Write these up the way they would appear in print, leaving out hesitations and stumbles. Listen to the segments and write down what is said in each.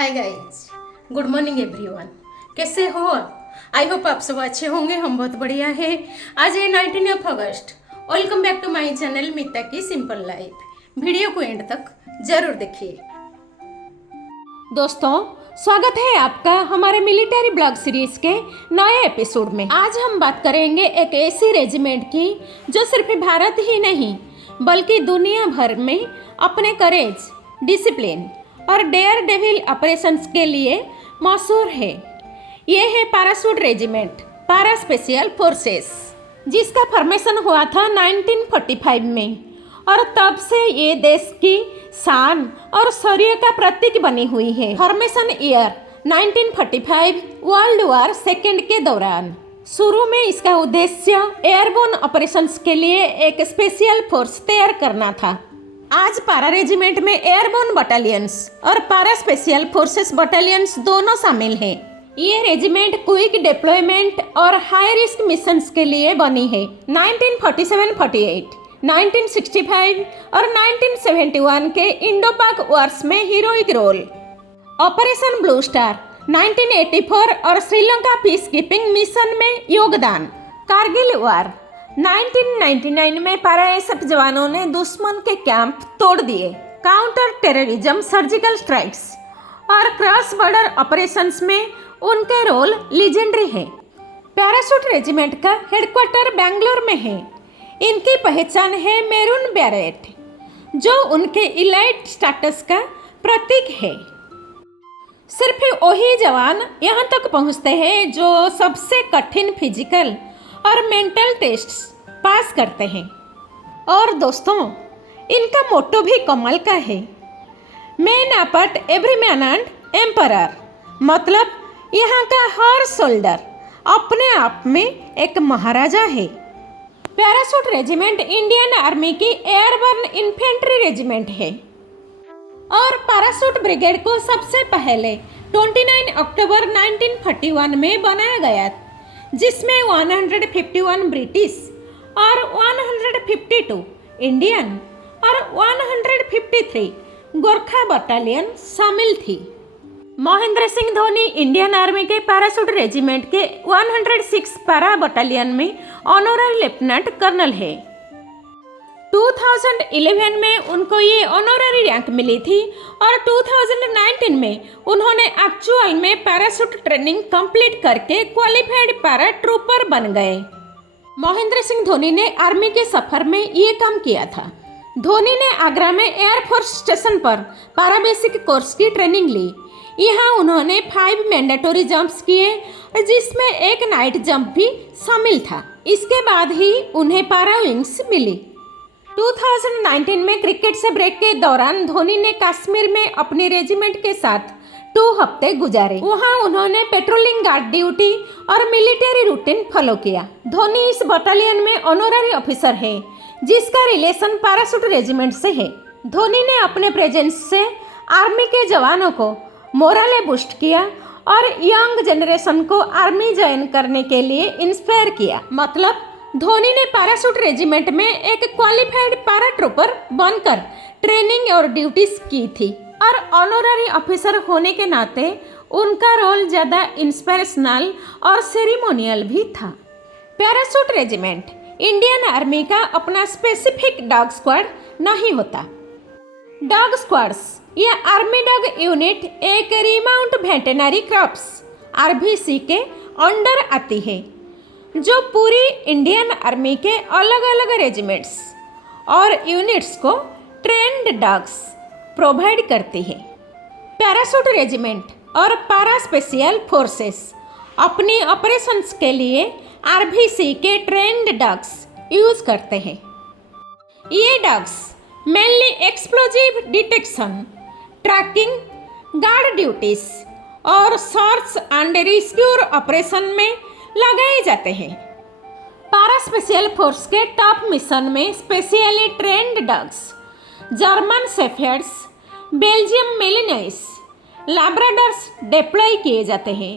Hi guys, good morning everyone. कैसे हो आप? आई होप आप सब अच्छे होंगे। हम बहुत बढ़िया है। आज है 19 अगस्त। Welcome back to my channel Meeta की सिंपल लाइफ। वीडियो को एंड तक जरूर देखिए। दोस्तों, स्वागत है आपका हमारे मिलिट्री ब्लॉग सीरीज के नए एपिसोड में। आज हम बात करेंगे एक ऐसी रेजिमेंट की जो सिर्फ भारत ही नहीं बल्कि दुनिया भर में अपने करेज, डिसिप्लिन और डेयर डेविल ऑपरेशंस के लिए मशहूर है। ये है parachute regiment, para special forces, जिसका फॉर्मेशन हुआ था 1945 में और तब से ये देश की शान और शौर्य का प्रतीक बनी हुई है। Formation year 1945 world war second के दौरान। शुरू में इसका उद्देश्य एयरबोर्न ऑपरेशंस के लिए एक स्पेशल फोर्स तैयार करना था। आज पैरा रेजिमेंट में एयरबोर्न बटालियंस और पैरा स्पेशल फोर्सेस बटालियंस दोनों शामिल हैं। ये रेजिमेंट क्विक डिप्लॉयमेंट और हाई रिस्क मिशंस के लिए बनी है। 1947-48, 1965 और 1971 के इंडो पाक वॉर्स में heroic role. Operation Blue Star 1984 और श्रीलंका पीस कीपिंग मिशन में योगदान। कारगिल वॉर 1999 में पैराएसएफ जवानों ने दुश्मन के कैंप तोड़ दिए। काउंटर टेररिज्म सर्जिकल स्ट्राइक्स और क्रॉस बॉर्डर ऑपरेशंस में उनके रोल लीजेंडरी है। पैराशूट रेजिमेंट का हेडक्वार्टर बेंगलोर में है। इनकी पहचान है मैरून बैरेट, जो उनके इलाइट स्टेटस का प्रतीक है। सिर्फ वही जवान यहाँ तक पहुँचते हैं जो सबसे कठिन फिजिकल और मेंटल टेस्ट्स पास करते हैं। और दोस्तों, इनका मोटो भी कमाल का है, man apart every man and emperor. मतलब यहाँ का हर सोल्डर अपने आप में एक महाराजा है। पैराशूट रेजिमेंट इंडियन आर्मी की एयरबोर्न इन्फेंट्री रेजिमेंट है और पैराशूट ब्रिगेड को सबसे पहले 29 अक्टूबर 1941 में बनाया गया, जिसमें 151 ब्रिटिश और 152 इंडियन और 153 गोरखा बटालियन शामिल थी। महेंद्र सिंह धोनी इंडियन आर्मी के पैराशूट रेजिमेंट के 106 पैरा बटालियन में ऑनररी लेफ्टिनेंट कर्नल है। 2011 में उनको ये ऑनररी रैंक मिली थी और 2019 में उन्होंने एक्चुअल में पैराशूट ट्रेनिंग कंप्लीट करके क्वालिफाइड पैरा ट्रूपर बन गए। महेंद्र सिंह धोनी ने आर्मी के सफर में ये काम किया था। धोनी ने आगरा में एयरफोर्स स्टेशन पर पैरा बेसिक कोर्स की ट्रेनिंग ली। यहाँ उन्होंने 5 मैंडेटरी जंप्स किए, जिसमें एक नाइट जंप भी शामिल था। इसके बाद ही उन्हें पैरा विंग्स मिली। 2019 में क्रिकेट से ब्रेक के दौरान धोनी ने कश्मीर में अपनी रेजिमेंट के साथ 2 हफ्ते गुजारे। वहां उन्होंने पेट्रोलिंग गार्ड ड्यूटी और मिलिट्री रूटीन फॉलो किया। धोनी इस बटालियन में ऑनररी ऑफिसर है, जिसका रिलेशन पैराशूट रेजिमेंट से है। धोनी ने अपने प्रेजेंस से आर्मी के जवानों को मोरल बूस्ट किया और यंग जनरेशन को आर्मी ज्वाइन करने के लिए इंस्पायर किया। मतलब धोनी ने पैराशूट रेजिमेंट में एक क्वालिफाइड पैरा ट्रूपर बनकर ट्रेनिंग और ड्यूटीज की थी और ऑनररी ऑफिसर होने के नाते उनका रोल ज़्यादा इंस्पिरेशनल और सेरेमोनियल भी था। पैराशूट रेजिमेंट इंडियन आर्मी का अपना स्पेसिफिक डॉग स्क्वाड नहीं होता। डॉग स्क्वाड्स या आर्मी डॉग यूनिट एक रिमाउंट वेटरनरी क्रॉप्स आरवीसी के अंडर आती है, जो पूरी इंडियन आर्मी के अलग अलग रेजिमेंट्स और यूनिट्स को ट्रेंड डॉग्स प्रोवाइड करती है। पैराशूट रेजिमेंट और पैरा स्पेशल फोर्सेस अपनी ऑपरेशंस के लिए आरवीसी के ट्रेंड डॉग्स यूज करते हैं। ये dogs mainly explosive detection, tracking, guard duties और सर्च एंड रेस्क्यू ऑपरेशन में लगाए जाते हैं। पैरा स्पेशल फोर्स के टॉप मिशन में specially trained dogs, German shepherds, Belgium Malinois, Labradors deploy किए जाते हैं,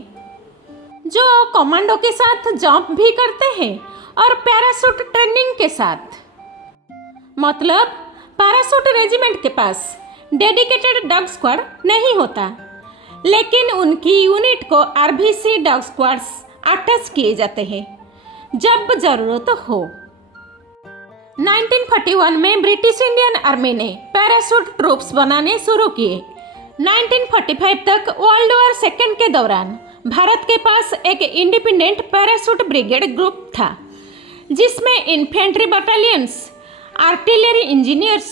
जो कमांडो के साथ जंप भी करते हैं और पैराशूट ट्रेनिंग के साथ। मतलब पैराशूट रेजिमेंट के पास डेडिकेटेड डॉग स्क्वाड नहीं होता, लेकिन उनकी यूनिट को आरबीसी डॉग स्क्वाड्स अटैच किए जाते हैं जब जरूरत हो। 1941 में ब्रिटिश इंडियन आर्मी ने पैराशूट ट्रूप्स बनाने शुरू किए। 1945 तक वर्ल्ड वॉर सेकेंड के दौरान भारत के पास एक इंडिपेंडेंट पैराशूट ब्रिगेड ग्रुप था, जिसमें infantry battalions, artillery engineers,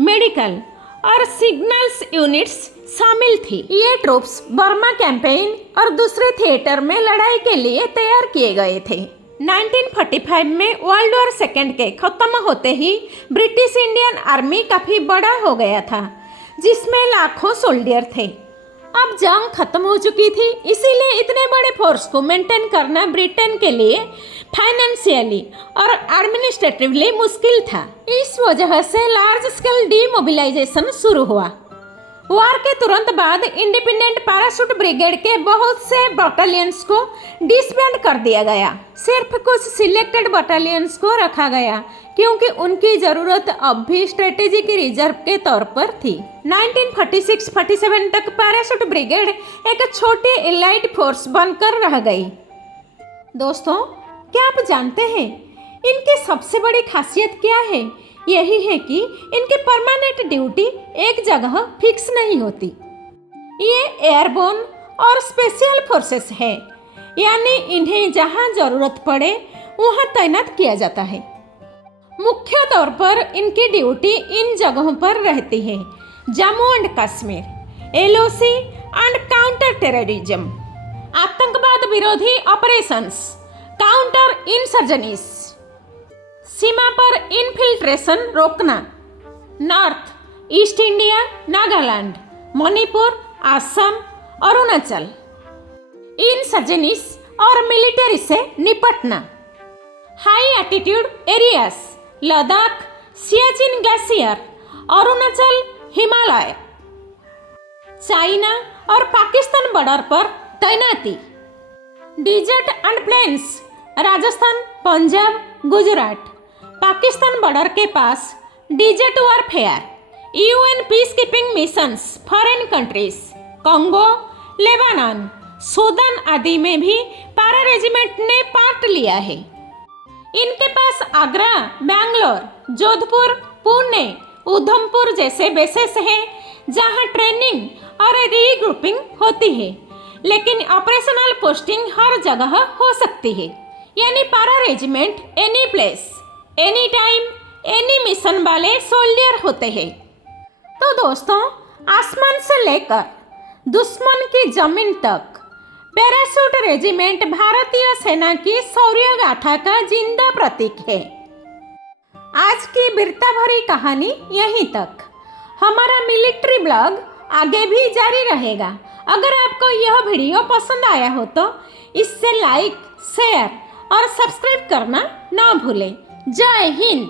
medical और सिग्नल्स यूनिट्स शामिल थी। ये ट्रूप्स बर्मा कैंपेन और दूसरे थिएटर में लड़ाई के लिए तैयार किए गए थे। 1945 में वर्ल्ड वॉर सेकेंड के खत्म होते ही ब्रिटिश इंडियन आर्मी काफी बड़ा हो गया था, जिसमें लाखों सोल्डियर थे। अब जंग खत्म हो चुकी थी, इसीलिए इतने बड़े फोर्स को मेंटेन करना ब्रिटेन के लिए फाइनेंशियली और एडमिनिस्ट्रेटिवली मुश्किल था। इस वजह से लार्ज स्केल डीमोबिलाइजेशन शुरू हुआ। वॉर के तुरंत बाद इंडिपेंडेंट पैराशूट ब्रिगेड के बहुत से बटालियंस को डिसबैंड कर दिया गया। सिर्फ कुछ सिलेक्टेड बटालियंस को रखा गया क्योंकि उनकी जरूरत अब भी स्ट्रेटेजिक रिजर्व के तौर पर थी। 1946-47 तक पैराशूट ब्रिगेड एक छोटी एलाइड फोर्स बनकर रह गई। दोस्तों, क्या आप जानते हैं इनकी सबसे बड़ी खासियत क्या है? यही है कि इनकी परमानेंट ड्यूटी एक जगह फिक्स नहीं होती। ये एयरबोर्न और स्पेशल फोर्सेस है, यानी इन्हें जहां जरूरत पड़े वहां तैनात किया जाता है। मुख्य तौर पर इनकी ड्यूटी इन जगहों पर रहती है: Jammu and Kashmir, LOC and counter terrorism, आतंकवाद विरोधी ऑपरेशंस, काउंटर इंसर्जनीस, सीमा पर इनफिल्ट्रेशन रोकना, north east India, Nagaland, Manipur, Assam, Arunachal, insurgencies और मिलिट्री से निपटना, high altitude areas, Ladakh, Siachen glacier, Arunachal, Himalaya, China और पाकिस्तान बॉर्डर पर तैनाती, desert and plains, Rajasthan, Punjab, Gujarat, Pakistan border के पास desert warfare, UN peace keeping missions foreign countries, Congo, Lebanon, Sudan आदि में भी पारा रेजिमेंट ने पार्ट लिया है। इनके पास आगरा, बैंगलोर, जोधपुर, पुणे, उधमपुर जैसे बेसेस हैं जहां ट्रेनिंग और रीग्रुपिंग होती है, लेकिन ऑपरेशनल पोस्टिंग हर जगह हो सकती है। यानी पारा regiment any place, any time, any mission वाले सोल्डियर होते हैं। तो दोस्तों, आसमान से लेकर दुश्मन की जमीन तक पैराशूट रेजिमेंट भारतीय सेना की शौर्य गाथा का जिंदा प्रतीक है। आज की वीरता भरी कहानी यहीं तक। हमारा मिलिट्री ब्लॉग आगे भी जारी रहेगा। अगर आपको यह वीडियो पसंद आया हो तो इसे लाइक, शेयर और सब्सक्राइब करना ना भूलें। जय हिंद।